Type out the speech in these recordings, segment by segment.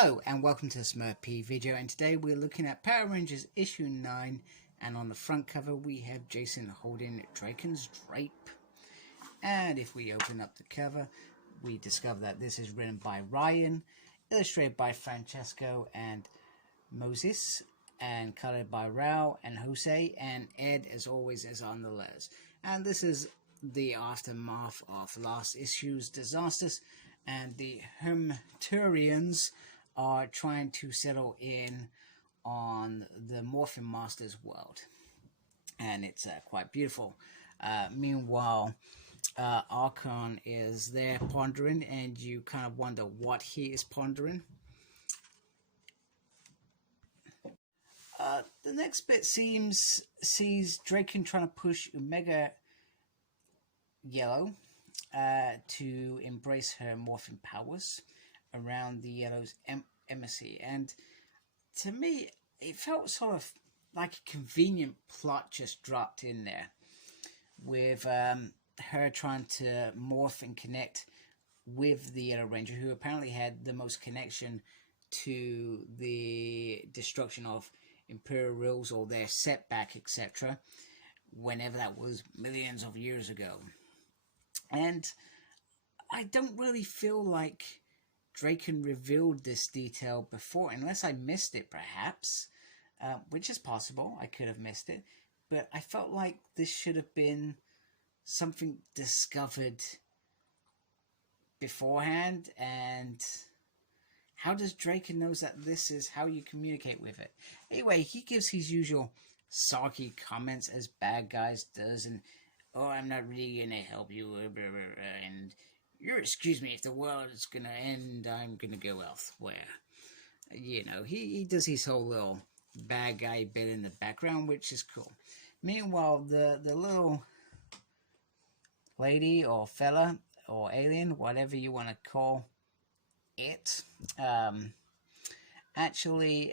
Hello and welcome to the Smurf video, and today we're looking at Power Rangers issue 9, and on the front cover we have Jason holding Draken's Drape. And if we open up the cover, we discover that this is written by Ryan, illustrated by Francesco and Moses, and colored by Rao and Jose, and Ed as always is on the letters. And this is the aftermath of last issue's disasters, and the Hermturians are trying to settle in on the Morphin Masters world, and it's quite beautiful. Meanwhile, Archon is there pondering, and you kind of wonder what he is pondering. The next bit sees Draken trying to push Omega Yellow to embrace her morphin powers around the Yellow's embassy, and to me it felt sort of like a convenient plot just dropped in there, with her trying to morph and connect with the Yellow Ranger, who apparently had the most connection to the destruction of Imperial rules or their setback, etc., whenever that was millions of years ago. And I don't really feel like Draken revealed this detail before, unless I missed it perhaps, which is possible. I could have missed it, but I felt like this should have been something discovered beforehand. And how does Draken knows that this is how you communicate with it? Anyway, he gives his usual sarky comments as bad guys does, and oh, I'm not really gonna help you, and you're excuse me, if the world is gonna end, I'm gonna go elsewhere. You know, he does his whole little bad guy bit in the background, which is cool. Meanwhile, the little lady or fella or alien, whatever you want to call it, actually,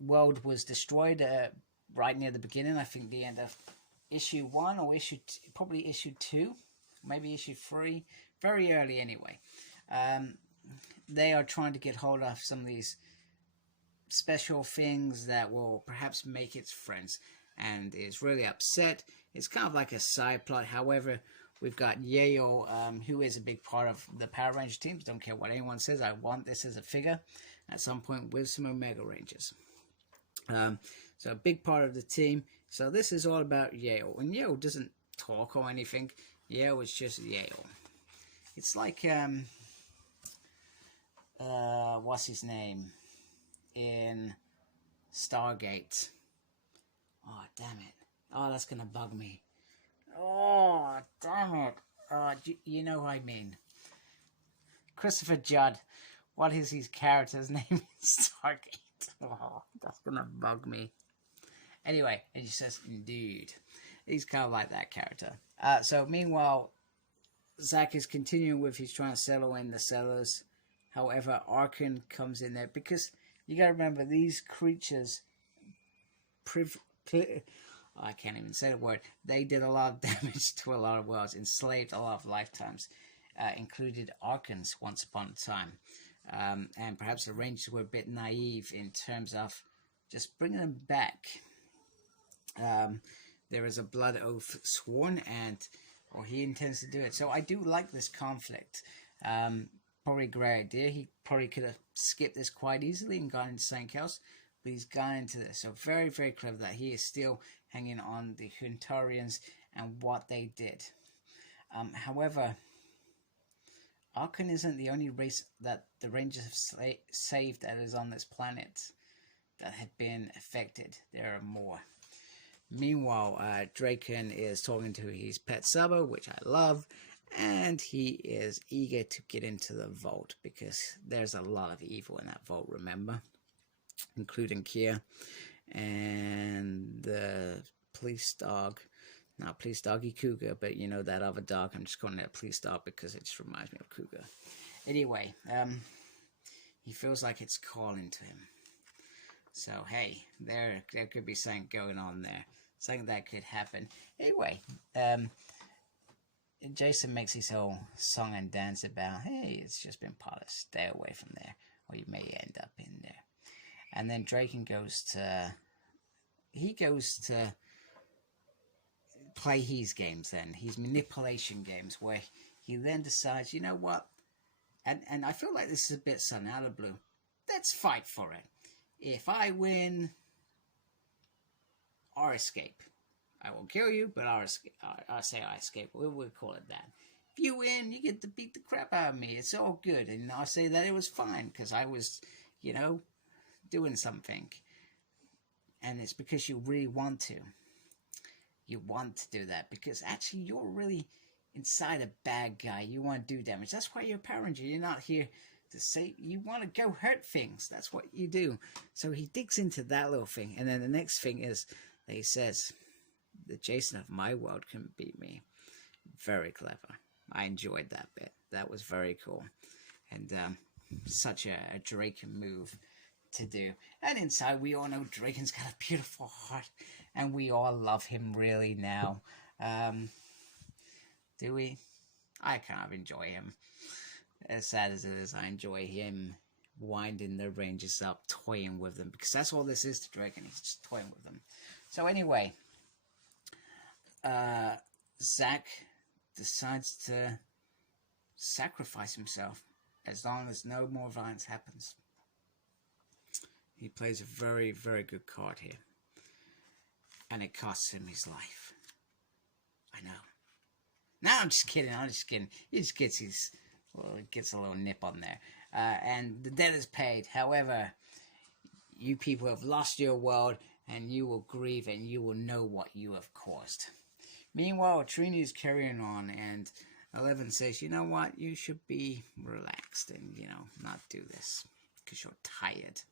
world was destroyed right near the beginning. I think the end of issue 1 or probably issue 2, maybe issue 3, very early anyway. They are trying to get hold of some of these special things that will perhaps make its friends, and is really upset. It's kind of like a side plot. However, we've got Yale, who is a big part of the Power Ranger teams. Don't care what anyone says, I want this as a figure at some point with some Omega Rangers. So a big part of the team. So this is all about Yale. And Yale doesn't talk or anything. Yale is just Yale. It's like, what's his name in Stargate? Oh, damn it. Oh, that's going to bug me. Oh, damn it. You know what I mean. Christopher Judd. What is his character's name in Stargate? Oh, that's going to bug me. Anyway, and he says, indeed. He's kind of like that character. So, meanwhile, Zach is continuing with his trying to settle in the cellars. However, Archon comes in there because you got to remember, these creatures, I can't even say the word. They did a lot of damage to a lot of worlds, enslaved a lot of lifetimes, included Archons once upon a time. And perhaps the Rangers were a bit naive in terms of just bringing them back. There is a blood oath sworn, or he intends to do it. So I do like this conflict. Probably a great idea. He probably could have skipped this quite easily and gone into something else, but he's gone into this. So very, very clever that he is still hanging on the Huntarians and what they did. However, Archon isn't the only race that the Rangers have saved that is on this planet that had been affected. There are more. Meanwhile, Draken is talking to his pet Sabo, which I love, and he is eager to get into the vault because there's a lot of evil in that vault, remember? Including Kia and the police dog. Not police doggy Cougar, but you know that other dog. I'm just calling it police dog because it just reminds me of Cougar. Anyway, he feels like it's calling to him. So hey, there could be something going on there. Something that could happen. Anyway, Jason makes his whole song and dance about, hey, it's just been polished, stay away from there, or you may end up in there. And then Draken goes to play his games then, his manipulation games, where he then decides, you know what, and I feel like this is a bit sudden out of the blue, let's fight for it. If I win, or escape. I won't kill you, but I'll escape. I say I escape. We'll call it that. If you win, you get to beat the crap out of me. It's all good. And I say that it was fine because I was, doing something. And it's because you really want to. You want to do that because actually you're really inside a bad guy. You want to do damage. That's why you're a Power Ranger. You're not here to say you want to go hurt things. That's what you do. So he digs into that little thing. And then the next thing is that he says, the Jason of my world can beat me. Very clever. I enjoyed that bit. That was very cool. And such a Draken move to do. And inside, we all know Draken's got a beautiful heart. And we all love him really now. Do we? I kind of enjoy him. As sad as it is, I enjoy him winding the Rangers up, toying with them. Because that's all this is to Draken. He's just toying with them. So anyway, Zack decides to sacrifice himself as long as no more violence happens. He plays a very, very good card here. And it costs him his life. I know. No, I'm just kidding. He just gets gets a little nip on there. And the debt is paid. However, you people have lost your world, and you will grieve, and you will know what you have caused. Meanwhile, Trini is carrying on, and Eleven says, you know what, you should be relaxed and, not do this, because you're tired.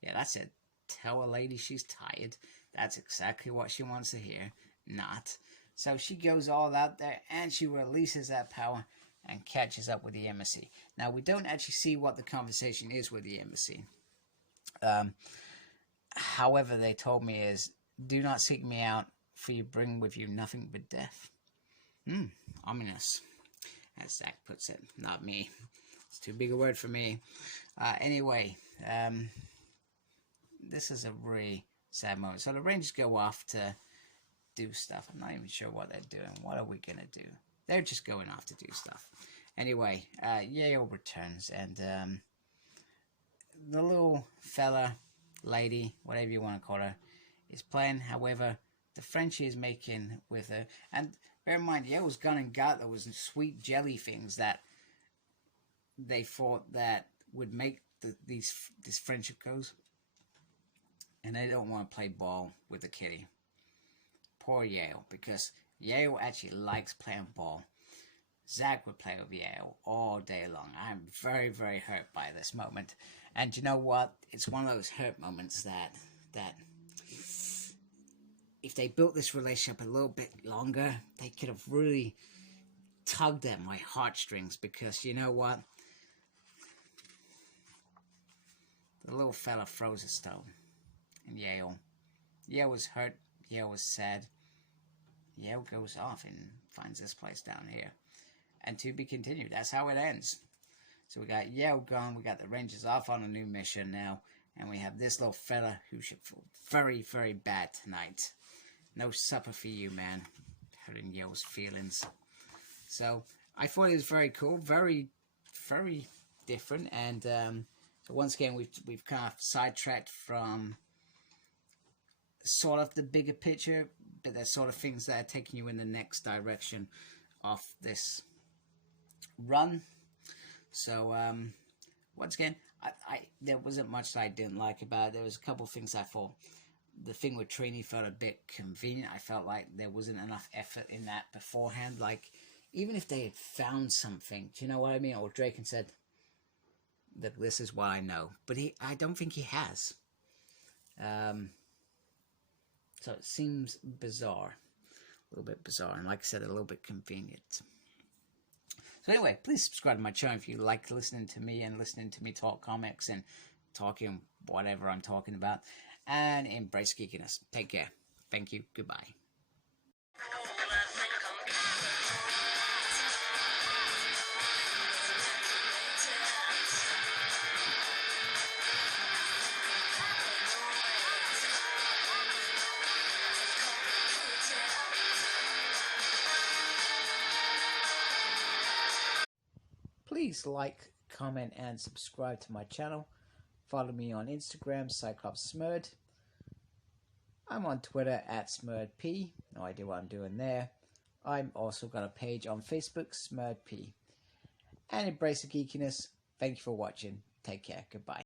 Yeah, that's it. Tell a lady she's tired. That's exactly what she wants to hear. Not. So she goes all out there, and she releases that power and catches up with the embassy. Now, we don't actually see what the conversation is with the embassy. However, they told me is, do not seek me out, for you bring with you nothing but death. Ominous, as Zack puts it. Not me. It's too big a word for me. Anyway, this is a really sad moment. So the Rangers go off to do stuff. I'm not even sure what they're doing. What are we going to do? They're just going off to do stuff. Anyway, Yale returns, and the little fella, lady, whatever you want to call her, is playing. However, the friend she is making with her, and bear in mind, Yale's gone and got those sweet jelly things that they thought that would make this friendship goes, and they don't want to play ball with the kitty. Poor Yale, because Yale actually likes playing ball. Zack would play with Yale all day long. I'm very, very hurt by this moment. And you know what? It's one of those hurt moments that if they built this relationship a little bit longer, they could have really tugged at my heartstrings, because you know what? The little fella throws a stone. And Yale was hurt. Yale was sad. Yale goes off and finds this place down here. And to be continued. That's how it ends. So we got Yale gone. We got the Rangers off on a new mission now. And we have this little fella who should feel very, very bad tonight. No supper for you, man. Hurting Yale's feelings. So I thought it was very cool. Very, very different. And so once again, we've kind of sidetracked from sort of the bigger picture, but there's sort of things that are taking you in the next direction of this run. So once again, I there wasn't much that I didn't like about it. There was a couple of things I thought. The thing with Trini felt a bit convenient. I felt like there wasn't enough effort in that beforehand. Like, even if they had found something, do you know what I mean? Or Draken said that this is what I know, but I don't think he has. So it seems bizarre, a little bit bizarre, and like I said, a little bit convenient. So anyway, please subscribe to my channel if you like listening to me and listening to me talk comics and talking whatever I'm talking about. And embrace geekiness. Take care. Thank you. Goodbye. please like, comment, and subscribe to my channel. Follow me on Instagram, CyclopsSmurd. I'm on Twitter at SmurdP. No idea what I'm doing there. I'm also got a page on Facebook, SmurdP. And embrace the geekiness. Thank you for watching. Take care. Goodbye.